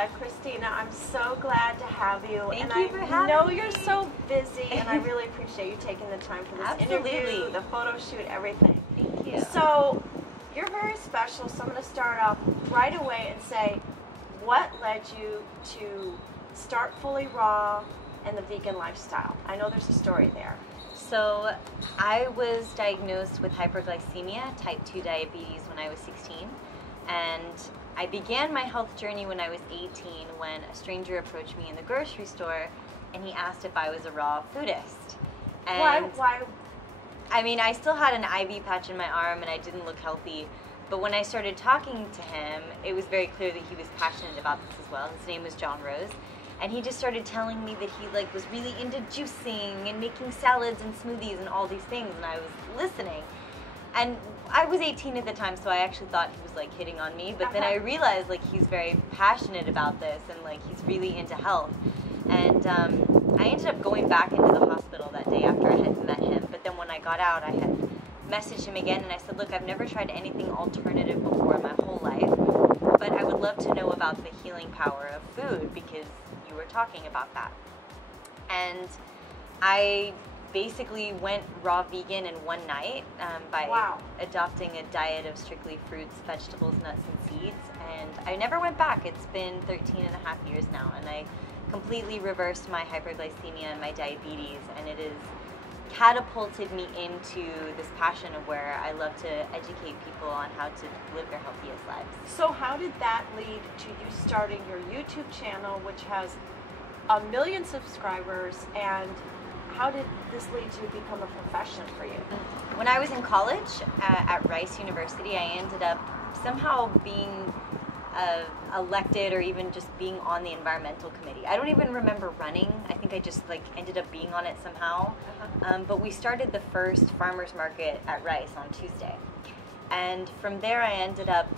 Life. Christina, I'm so glad to have you. Thank you for having me. I know you're so busy, and I really appreciate you taking the time for this interview, the photo shoot, everything. Thank you. So, you're very special, so I'm going to start off right away and say, what led you to start Fully Raw and the vegan lifestyle? I know there's a story there. So, I was diagnosed with hyperglycemia, type 2 diabetes, when I was 16. And I began my health journey when I was 18 when a stranger approached me in the grocery store and he asked if I was a raw foodist. And Why? I mean, I still had an IV patch in my arm and I didn't look healthy. But when I started talking to him, it was very clear that he was passionate about this as well. His name was John Rose. And he just started telling me that he was really into juicing and making salads and smoothies and all these things, and I was listening. And I was 18 at the time, so I actually thought he was hitting on me, but then I realized he's very passionate about this and he's really into health. And I ended up going back into the hospital that day after I had met him, but then when I got out, I had messaged him again and I said, look, I've never tried anything alternative before in my whole life, but I would love to know about the healing power of food because you were talking about that. And I basically went raw vegan in one night by adopting a diet of strictly fruits, vegetables, nuts, and seeds. And I never went back. It's been 13 and a half years now, and I completely reversed my hyperglycemia and my diabetes, and it has catapulted me into this passion of where I love to educate people on how to live their healthiest lives. So how did that lead to you starting your YouTube channel, which has 1 million subscribers, and how did this lead to become a profession for you? When I was in college at Rice University, I ended up somehow being elected or even just being on the environmental committee. I don't even remember running. I think I just ended up being on it somehow. But we started the first farmers market at Rice on Tuesday. And from there I ended up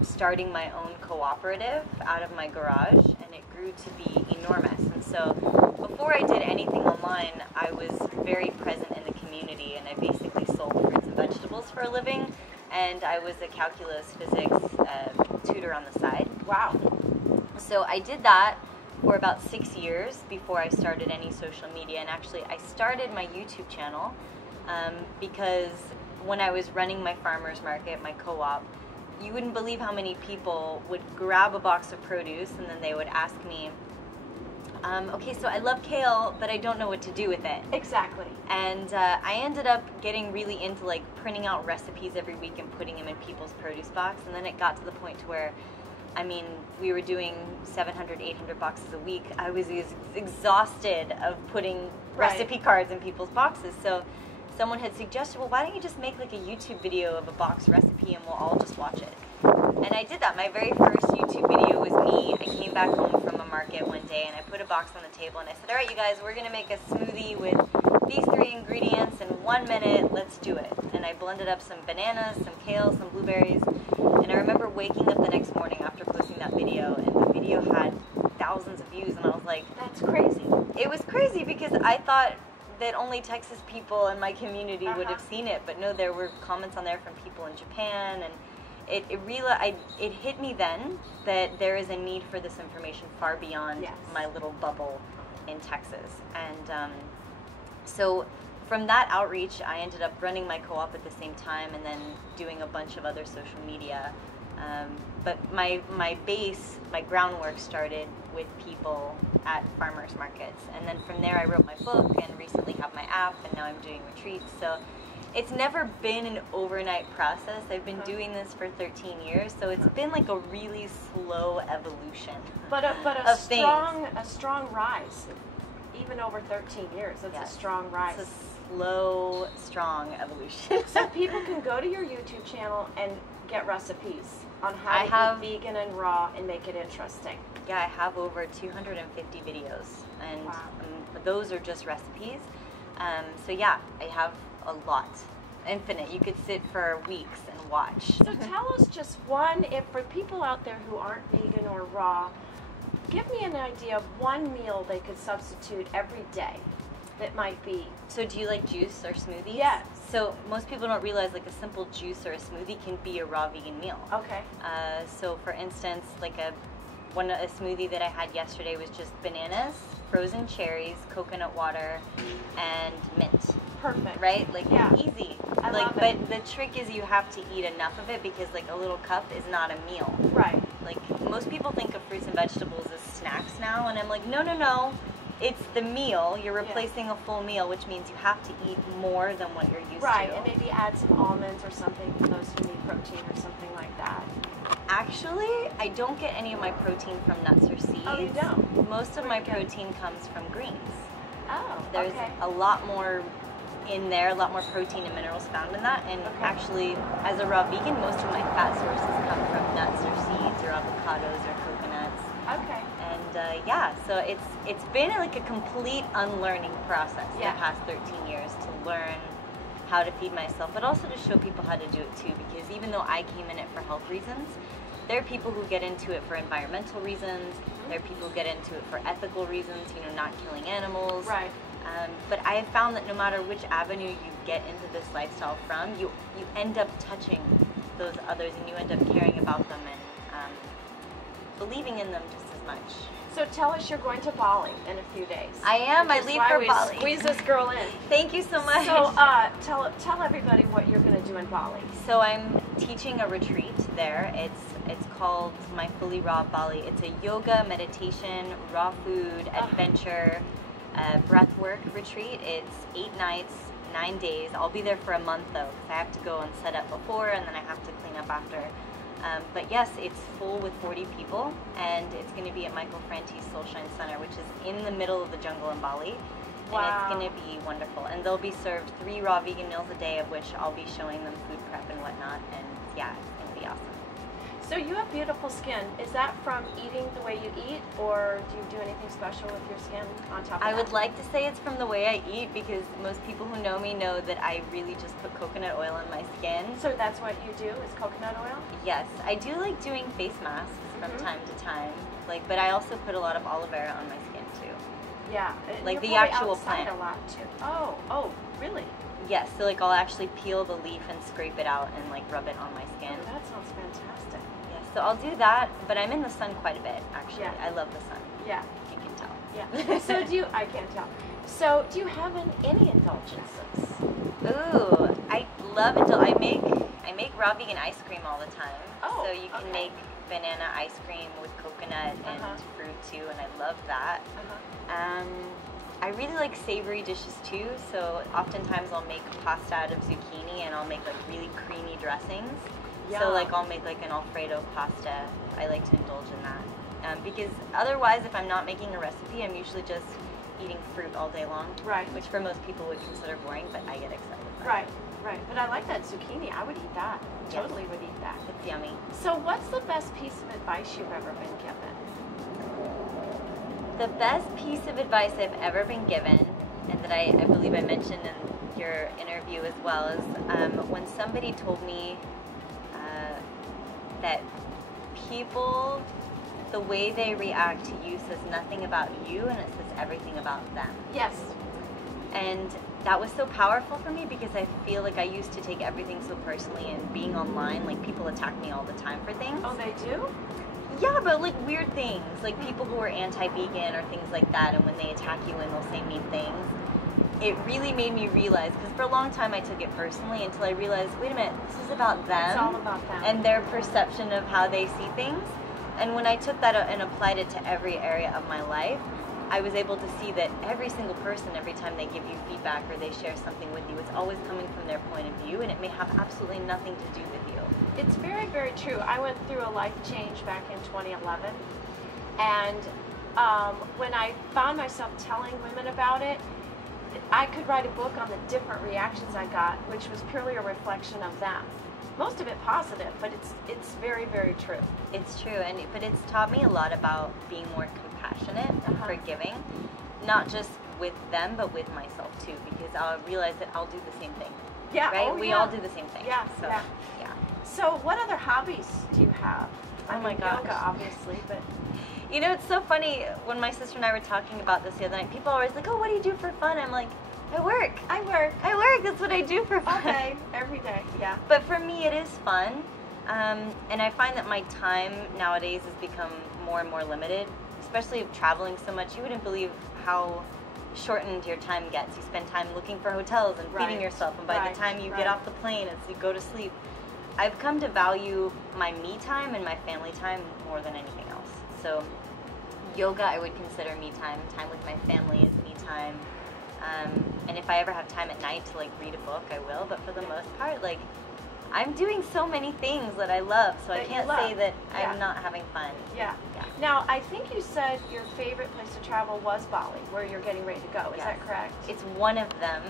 starting my own cooperative out of my garage, and it grew to be enormous. And so before I did anything online, I was very present in the community, and I basically sold fruits and vegetables for a living, and I was a calculus physics tutor on the side. Wow. So I did that for about 6 years before I started any social media, and actually I started my YouTube channel because when I was running my farmers market, my co-op, you wouldn't believe how many people would grab a box of produce and then they would ask me, okay, so I love kale, but I don't know what to do with it. Exactly. And I ended up getting really into printing out recipes every week and putting them in people's produce box, and then it got to the point to where, I mean, we were doing 700, 800 boxes a week. I was exhausted of putting recipe cards in people's boxes. So someone had suggested, well, why don't you just make a YouTube video of a box recipe and we'll all just watch it. And I did that. My very first YouTube video was me. I came back home from a market one day and I put a box on the table and I said, all right, you guys, we're going to make a smoothie with these 3 ingredients in 1 minute. Let's do it. And I blended up some bananas, some kale, some blueberries. And I remember waking up the next morning after posting that video, and the video had thousands of views, and I was like, that's crazy. It was crazy because I thought that only Texas people in my community would have seen it, but no, there were comments on there from people in Japan, and it hit me then that there is a need for this information far beyond my little bubble in Texas. And so from that outreach, I ended up running my co-op at the same time and then doing a bunch of other social media. But my base, my groundwork started with people at farmers markets. And then from there I wrote my book and recently have my app, and now I'm doing retreats. So it's never been an overnight process. I've been doing this for 13 years, so it's been a really slow evolution. But a strong rise. Even over 13 years, that's a strong rise. It's a slow, strong evolution. So people can go to your YouTube channel and get recipes on how to eat vegan and raw and make it interesting. Yeah, I have over 250 videos, and those are just recipes. So yeah, I have a lot. Infinite. You could sit for weeks and watch. So tell us just one, if for people out there who aren't vegan or raw, give me an idea of one meal they could substitute every day that might be. So do you like juice or smoothies? Yes. So most people don't realize a simple juice or a smoothie can be a raw vegan meal. Okay. So for instance, a smoothie that I had yesterday was just bananas, frozen cherries, coconut water, and mint. Perfect. Right? Like, Yeah. easy. I like, love but it. the trick is you have to eat enough of it because like a little cup is not a meal. Right. Like, most people think of fruits and vegetables as snacks now, and I'm like, no, no, no. It's the meal. You're replacing a full meal, which means you have to eat more than what you're used Right, to. and maybe add some almonds or something for those who need protein or something like that. Actually, I don't get any of my protein from nuts or seeds. Oh, you don't? Most of Where my do you get it? protein comes from greens. Oh, There's okay. a lot more in there, a lot more protein and minerals found in that. And actually, as a raw vegan, most of my fat sources come from nuts or seeds or avocados or coconuts. Okay. And yeah, so it's been like a complete unlearning process the past 13 years to learn how to feed myself, but also to show people how to do it too, because even though I came in it for health reasons, there are people who get into it for environmental reasons, there are people who get into it for ethical reasons, you know, not killing animals. Right. But I have found that no matter which avenue you get into this lifestyle from, you end up touching those others and you end up caring about them and believing in them just as much. So tell us, you're going to Bali in a few days. I am. I leave for Bali. Squeeze this girl in. Thank you so much. So tell everybody what you're going to do in Bali. So I'm teaching a retreat there. It's called My Fully Raw Bali. It's a yoga, meditation, raw food, adventure, breathwork retreat. It's 8 nights, 9 days. I'll be there for a month though, because I have to go and set up before, and then I have to clean up after. But yes, it's full with 40 people, and it's going to be at Michael Franti's Soulshine Center, which is in the middle of the jungle in Bali. Wow. And it's going to be wonderful. And they'll be served 3 raw vegan meals a day, of which I'll be showing them food prep and whatnot. And yeah, it's going to be awesome. So you have beautiful skin. Is that from eating the way you eat, or do you do anything special with your skin on top of that? I would like to say it's from the way I eat, because most people who know me know that I really just put coconut oil on my skin. So that's what you do, is coconut oil? Yes, I do like doing face masks from time to time, but I also put a lot of aloe vera on my skin too. Yeah. Like you're the probably actual outside plant. a lot too. Oh, really? Yes, so like I'll actually peel the leaf and scrape it out and like rub it on my skin. Oh, that sounds fantastic. Yes, so I'll do that, but I'm in the sun quite a bit actually. Yeah. I love the sun. Yeah. You can tell. Yeah. So I can't tell. So do you have any indulgences? Ooh, I love it. I make raw vegan ice cream all the time. Oh, so you can make banana ice cream with coconut and fruit too, and I love that. I really like savory dishes too, so oftentimes I'll make pasta out of zucchini and I'll make like really creamy dressings. Yum. So like I'll make like an Alfredo pasta. I like to indulge in that. Because otherwise, if I'm not making a recipe, I'm usually just eating fruit all day long. Right. Which for most people would consider boring, but I get excited by it. Right. But I like that zucchini. I would eat that. Yes. Totally would eat that. It's yummy. So what's the best piece of advice you've ever been given? The best piece of advice I've ever been given, and that I believe I mentioned in your interview as well, is when somebody told me that people, the way they react to you says nothing about you, and it says everything about them. Yes. And that was so powerful for me, because I feel like I used to take everything so personally, and being online, like people attack me all the time for things. Oh, they do? Yeah, but like weird things, like people who are anti-vegan or things like that, and when they attack you and they'll say mean things, it really made me realize, because for a long time I took it personally until I realized, wait a minute, this is about them. It's all about them. And their perception of how they see things. And when I took that and applied it to every area of my life, I was able to see that every single person, every time they give you feedback or they share something with you, it's always coming from their point of view, and it may have absolutely nothing to do with you. It's very, very true. I went through a life change back in 2011, and when I found myself telling women about it, I could write a book on the different reactions I got, which was purely a reflection of them. Most of it positive, but it's very, very true. It's true, but it's taught me a lot about being more compassionate and forgiving, not just with them, but with myself too, because I'll realize that I'll do the same thing. Yeah, right? oh, We yeah. all do the same thing. Yeah, so, yeah. So what other hobbies do you have? Oh my gosh. Yoga, obviously, but... You know, it's so funny, when my sister and I were talking about this the other night, people are always like, oh, what do you do for fun? I'm like, I work. I work. I work, that's what I do for fun. All day, every day, yeah. But for me, it is fun. And I find that my time nowadays has become more and more limited, especially traveling so much. You wouldn't believe how shortened your time gets. You spend time looking for hotels and feeding yourself, and by the time you get off the plane and you go to sleep, I've come to value my me time and my family time more than anything else. So yoga I would consider me time. Time with my family is me time. And if I ever have time at night to like read a book, I will. But for the most part, like, I'm doing so many things that I love, so I can't say that I'm not having fun. Yeah. Now, I think you said your favorite place to travel was Bali, where you're getting ready to go. Is that correct? It's one of them.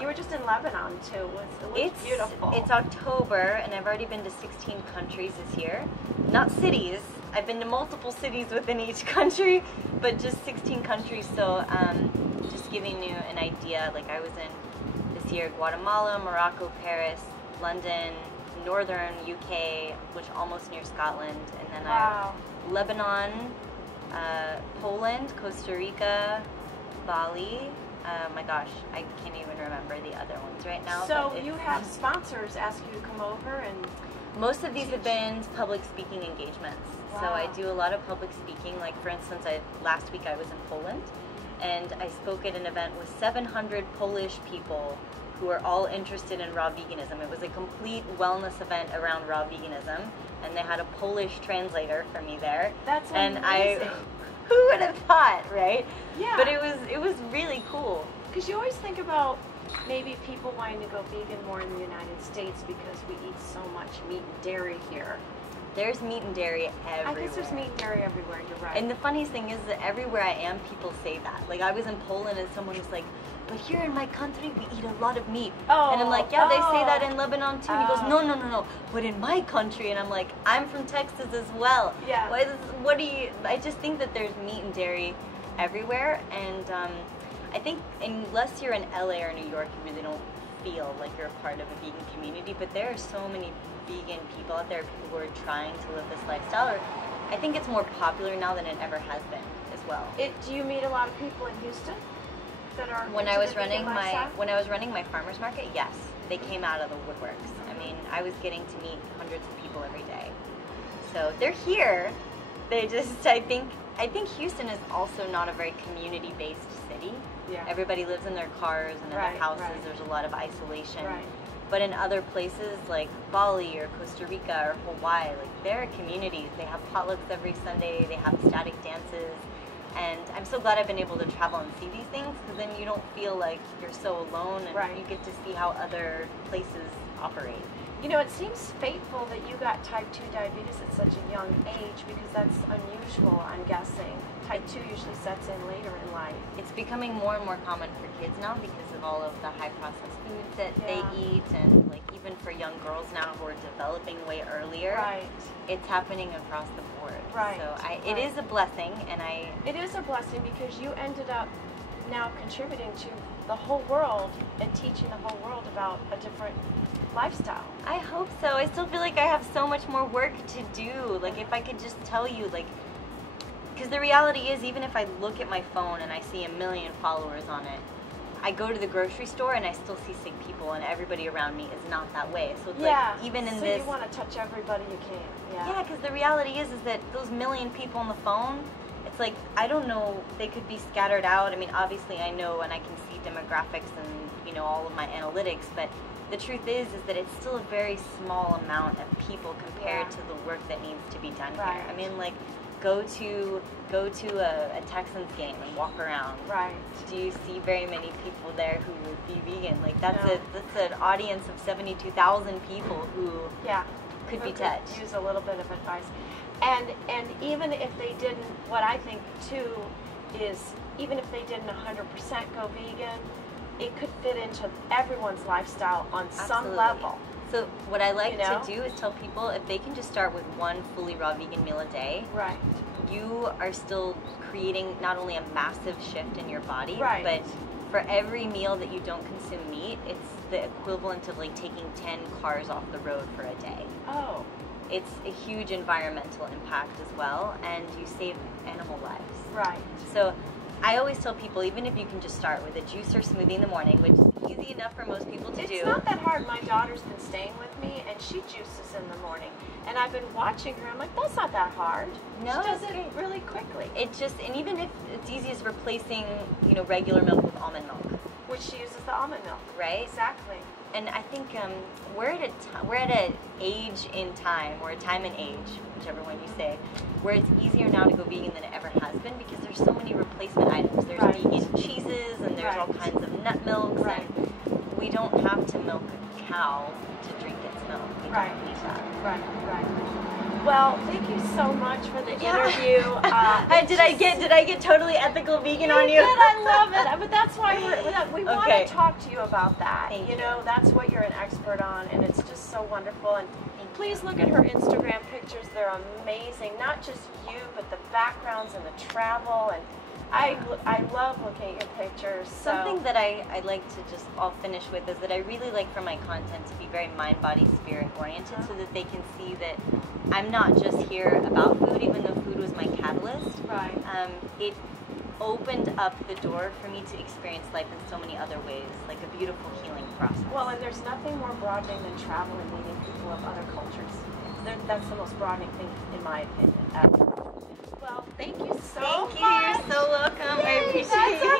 You were just in Lebanon too. It's beautiful. It's October, and I've already been to 16 countries this year. Not cities. I've been to multiple cities within each country, but just 16 countries. So, just giving you an idea. Like, I was in this year Guatemala, Morocco, Paris, London, northern UK, which almost near Scotland, and then Lebanon, Poland, Costa Rica, Bali. My gosh, I can't even remember the other ones right now. So you have sponsors ask you to come over, and most of these have been public speaking engagements. Wow. So I do a lot of public speaking. Like, for instance, last week I was in Poland, and I spoke at an event with 700 Polish people who are all interested in raw veganism. It was a complete wellness event around raw veganism, and they had a Polish translator for me there. That's amazing. Who would have thought, right? Yeah. But it was really cool. Because you always think about maybe people wanting to go vegan more in the United States because we eat so much meat and dairy here. There's meat and dairy everywhere. I guess there's meat and dairy everywhere, you're right. And the funniest thing is that everywhere I am, people say that. Like, I was in Poland and someone was like, but here in my country, we eat a lot of meat. And I'm like, yeah, they say that in Lebanon too. He goes, no. But in my country, and I'm like, I'm from Texas as well. Yeah. I just think that there's meat and dairy everywhere. And I think unless you're in LA or New York, you really don't feel like you're a part of a vegan community. But there are so many vegan people out there, people who are trying to live this lifestyle. I think it's more popular now than it ever has been as well. Do you meet a lot of people in Houston that are when I was running my farmers market? Yes, they came out of the woodworks. I mean, I was getting to meet hundreds of people every day. So they're here. They just I think Houston is also not a very community-based city. Yeah. Everybody lives in their cars and in their houses. There's a lot of isolation. Right. But in other places like Bali or Costa Rica or Hawaii, like, there are communities. They have potlucks every Sunday. They have static dances. And I'm so glad I've been able to travel and see these things, because then you don't feel like you're so alone, and you get to see how other places operate. You know, it seems fateful that you got type 2 diabetes at such a young age, because that's unusual, I'm guessing. Type 2 usually sets in later in life. It's becoming more and more common for kids now because of all of the high processed foods that they eat, and like even for young girls now who are developing way earlier. Right. It's happening across the board. Right. So it is a blessing, and It is a blessing, because you ended up now contributing to the whole world and teaching the whole world about a different lifestyle. I hope so. I still feel like I have so much more work to do. Like, if I could just tell you, like, because the reality is, even if I look at my phone and I see 1 million followers on it, I go to the grocery store and I still see sick people, and everybody around me is not that way. So it's like, even in this... So you want to touch everybody you can. Yeah, because the reality is that those 1 million people on the phone, it's like, I don't know, they could be scattered out. I mean, obviously I know and I can see demographics and, you know, all of my analytics, but the truth is that it's still a very small amount of people compared to the work that needs to be done here. I mean, like, go to a Texans game and walk around. Right. Do you see very many people there who would be vegan? Like, that's an audience of 72,000 people who could be touched. Use a little bit of advice. And even if they didn't, what I think too is, even if they didn't 100% go vegan, it could fit into everyone's lifestyle on some level. So what I like to do is tell people, if they can just start with one fully raw vegan meal a day, you are still creating not only a massive shift in your body, but for every meal that you don't consume meat, it's the equivalent of like taking 10 cars off the road for a day. Oh. It's a huge environmental impact as well, and you save animal lives. Right. So I always tell people, even if you can just start with a juice or smoothie in the morning, which is easy enough for most people to do. It's not that hard. My daughter's been staying with me, and she juices in the morning. And I've been watching her. I'm like, that's not that hard. No, she does it's it really quickly. It just, and even if it's easy as replacing, you know, regular milk with almond milk. Which she uses the almond milk. Right? Exactly. And I think we're at an age in time, or a time and age, whichever one you say, where it's easier now to go vegan than it ever has been because there's so many replacement items. There's Right. vegan cheeses and there's all kinds of nut milks. Right. And we don't have to milk a cow to drink its milk. We Right. don't need that. Right. Well, thank you so much for the interview. Did I get totally ethical vegan on you? Did. I love it. But that's why we want Okay. to talk to you about that. Thank you you. know, that's what you're an expert on, and it's just so wonderful. And please look at her Instagram pictures. They're amazing. Not just you, but the backgrounds and the travel. And I love looking at your pictures. So. Something that I like to just, I'll finish with, is that I really like for my content to be very mind, body, spirit oriented, so that they can see that I'm not just here about food, even though food was my catalyst. Right. It opened up the door for me to experience life in so many other ways, like a beautiful healing process. Well, and there's nothing more broadening than travel and meeting people of other cultures. That's the most broadening thing, in my opinion. Well, thank you so much. Thank you. You're so welcome. I appreciate That's you.